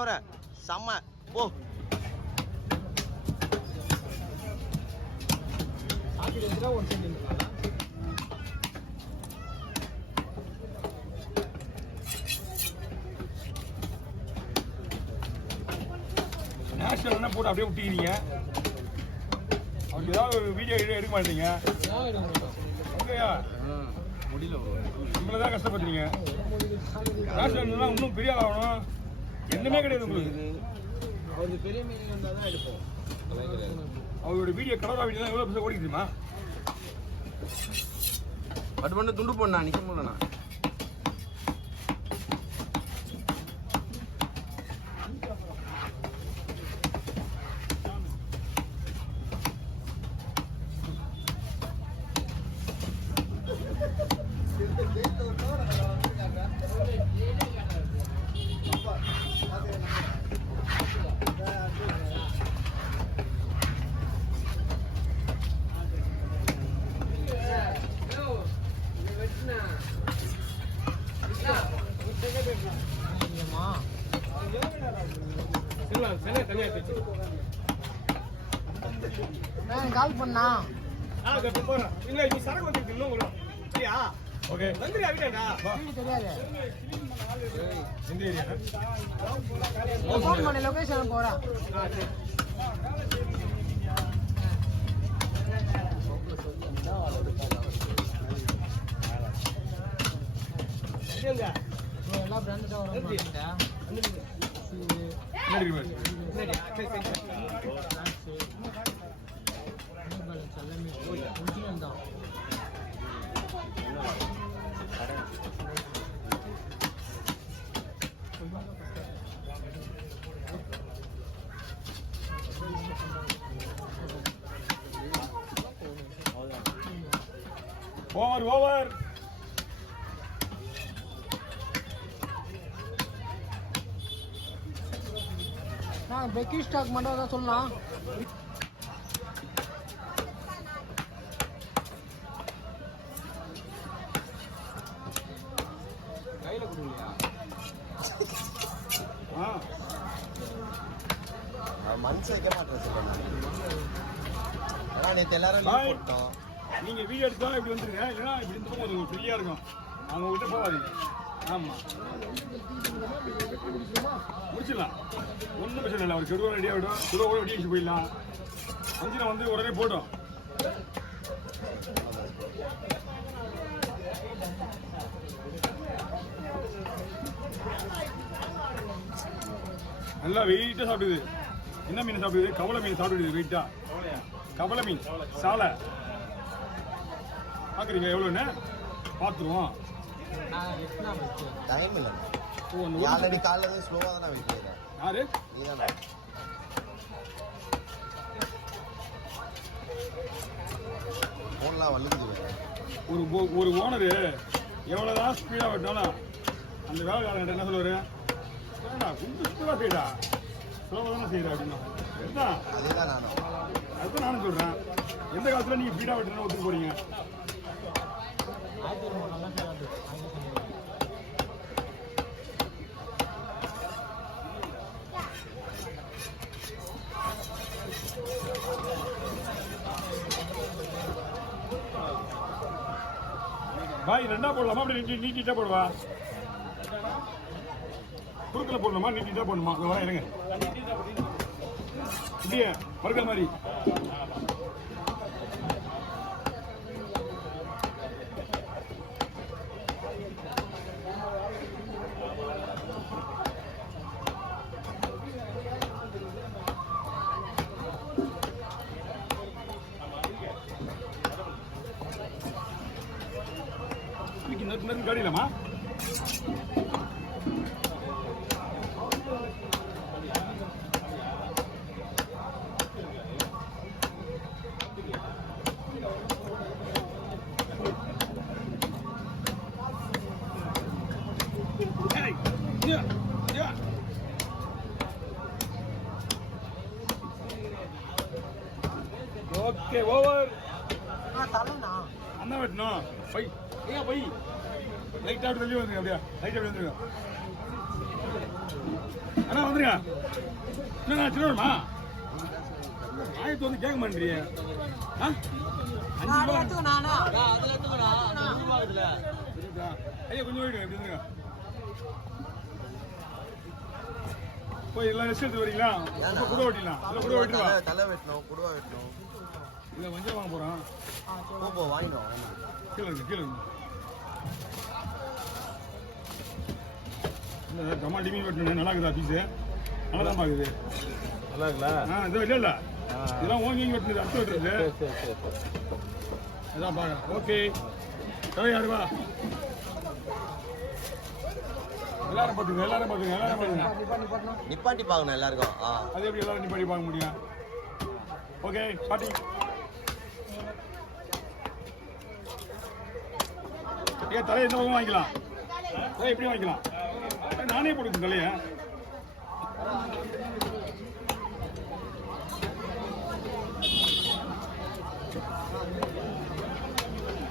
வரேன் செம்ம போ. நேஷனல் என்ன போட்டு அப்படியே விட்டுக்கிறீங்க. அவருக்கு ஏதாவது ஒரு வீடியோ எடுக்க மாட்டீங்க. முடியல, நம்மள தான் கஷ்டப்படுறீங்க. நேஷனல் இன்னும் பெரிய ஆள் ஆகணும். என்னமே கிடையாது உங்களுக்கு. அவருக்கு பெரிய மீனிங் வந்தால் தான் எடுப்போம். அவரோட வீடியோ கடவுளா வீடியோ தான் எவ்வளோ பைசா ஓடிக்குதுமா? பட் பண்ண துண்டு போடணா நிற்க முடியலண்ணா. கால் பண்ணா இல்ல நீ சரக்கு வந்துருக்கு இன்னும் சரியா? ஓகே வந்துரு அவிடா தெரியாது. எந்த ஏரியா? ஃபோன் பண்ணி லொகேஷன் போறேன். எல்லா பிராண்டட் வரும். Over over. நான் பெக்கி ஸ்டாக் மட்டும் தான் சொல்லலாம். கையில் கொடுங்களையா? மனசு வைக்க மாட்டேன் சொல்லுங்க. நேற்று எல்லாரும் போட்டோம். நீங்க வீடியோ எடுத்தா இப்படி வந்துருங்க, இல்லைன்னா இப்படி இருந்து போது ஃப்ரீயா இருக்கும். அவங்க கிட்ட போகாதீங்க. ஆமா முடிச்சிடலாம், ஒன்றும் பிரச்சனை இல்லை. அவர் கெடுவா ரெடியாக விடும், கெடுவா கூட வெடி வச்சு போயிடலாம். அஞ்சில் வந்து உடனே போட்டோம். நல்லா வெயிட்டாக சாப்பிடுது. என்ன மீன் சாப்பிடுது? கவலை மீன் சாப்பிடுது வெயிட்டா. கவலை மீன் சாலை பார்க்குறீங்க எவ்வளோன்னு பார்த்துருவோம். டைம் இல்லை. ஆல்ரெடி காலையில் ஸ்லோவாக தானே வெயிட் பண்ணுறேன். யாரு நீ தானே? ஃபோன்லாம் வலிக்குது. ஒரு ஓனரு எவ்வளோதான் ஸ்பீடாக விட்டாலும் அந்த வேலைக்காரங்கிட்ட என்ன சொல்லுவார்? ஏடா கொஞ்சம் ஸ்பீடாக செய்யடா, ஸ்லோவாக தானே செய்யறா அப்படின்னா. அதுதான் அதுதான் நானும் சொல்கிறேன். எந்த காலத்தில் நீங்கள் ஸ்பீடாக விட்டுனா ஒத்துக்கு போகிறீங்க? பாய் ரெண்டா போடலாமா? அப்படி நீட்டிட்டா போடுவா? குறுக்கில் போடணுமா நீட்டிட்டா போடணுமா? வர இருங்க, இப்படியே மறுக்கிற மாதிரி. இன்னும் காடியிலமா ஓகே ஓவர். அண்ணா வெட்டணும். பை ஏன் பை லைட்டாக தள்ளி வந்துருங்க, அப்படியா லைட்டாக வந்துருங்க. அண்ணா வந்துருங்க. என்னண்ணா சின்னவருமா? ஆயிரத்து வந்து கேட்க மாட்டேறிய. ஆ? 5 ரூபா. ஐயா கொஞ்சம் போயிடுங்க எப்படி இருந்துங்க. போய் எல்லாம் ரெஸ்ட் எடுத்து வரீங்களா? அப்போ கூட ஓட்டிடலாம். இல்லை கூட ஓட்டிடுவா. தலை வெட்டணும், குடுவா வெட்டணும். இல்லை மஞ்சள் வாங்க போகிறோம். போ வாங்கிடும். கீழே இருக்கு கீழே இருக்கு. இல்லை டமால் டிமீன் வெட்டணும். நல்லா இருக்குதா பீஸு? நல்லா தான் பார்க்குது. நல்லா இருக்குல்ல? ஆ இதோ இல்லை இல்லை இதெல்லாம் ஓங்கி வெட்டுறது அடுத்து வெட்டுறது. இதான் பார்க்க. ஓகே யாருவா எல்லாரும் பார்த்துங்க எல்லாரும் பார்த்துங்க எல்லாரும் பார்த்துங்க. நிப்பாட்டி பார்க்கணும் எல்லாருக்கும். அது எப்படி எல்லாரும் நிப்பாட்டி பார்க்க முடியும்? ஓகே பாட்டி. ஏன் தலையை இந்த பக்கம் வாங்கிக்கலாம். தலையை எப்படி வாங்கிக்கலாம்? நானே போடுவேன் தலையை.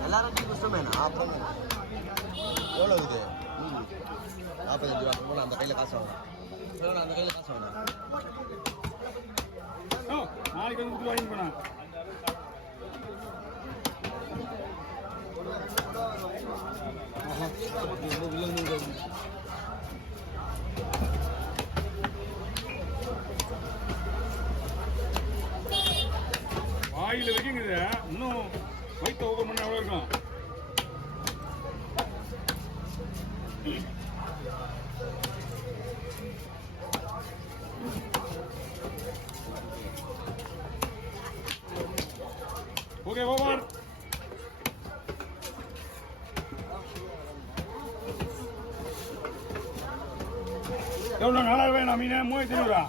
எல்லாரும் கஷ்டமேண்ணா. அப்புறம் எவ்வளோ இது? 45 ரூபா போல. அந்த கையில் காசு வாங்க. அந்த கையில் காசு வாங்க. நாளைக்கு வந்து வாங்கி போனேன். வாயில வைக்குங்குது. இன்னும் வயிற்று ஓப்பன் பண்ண எவ்வளோ இருக்கும்? Okay over. எவ்வளோ 4000 ரூபாய் நான் மீன் 3500 ரூபா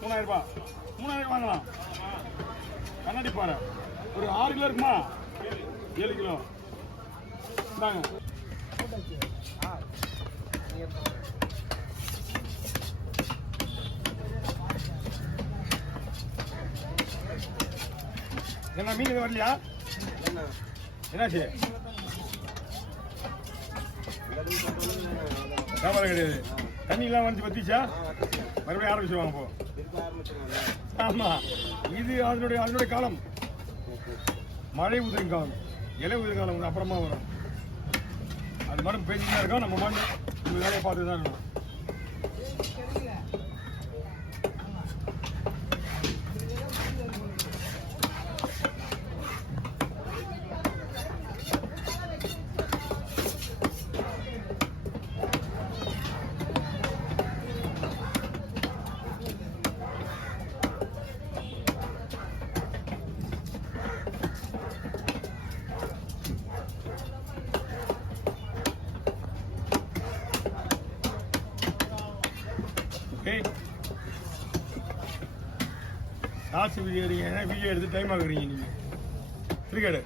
3000 ரூபாய் 3000 வாங்கலாம். கண்ணாடி பாரு ஒரு 6 கிலோ இருக்குமா? 7 கிலோ இந்தாங்க. என்ன மீன் எதுவும் வரலையா? என்னாச்சு? வியாபாரம் கிடையாது. தண்ணி இல்லாம வந்து பத்திச்சா மறுபடியும் ஆரம்பிச்சிருவாங்க. இப்போ ஆமா இது அதனுடைய காலம். மழை உதிரும் காலம், இலை உதிரும் காலம் வந்து அப்புறமா வரும். அது மட்டும் பேசிட்டு தான் இருக்கோம். நம்ம மட்டும் இந்த வேலையை பார்த்து தான் இருக்கணும். காசு வீடியோ எடுங்க. வீடியோ எடுத்து டைம் ஆகுறீங்க நீங்கள். கிரிக்கெட்டு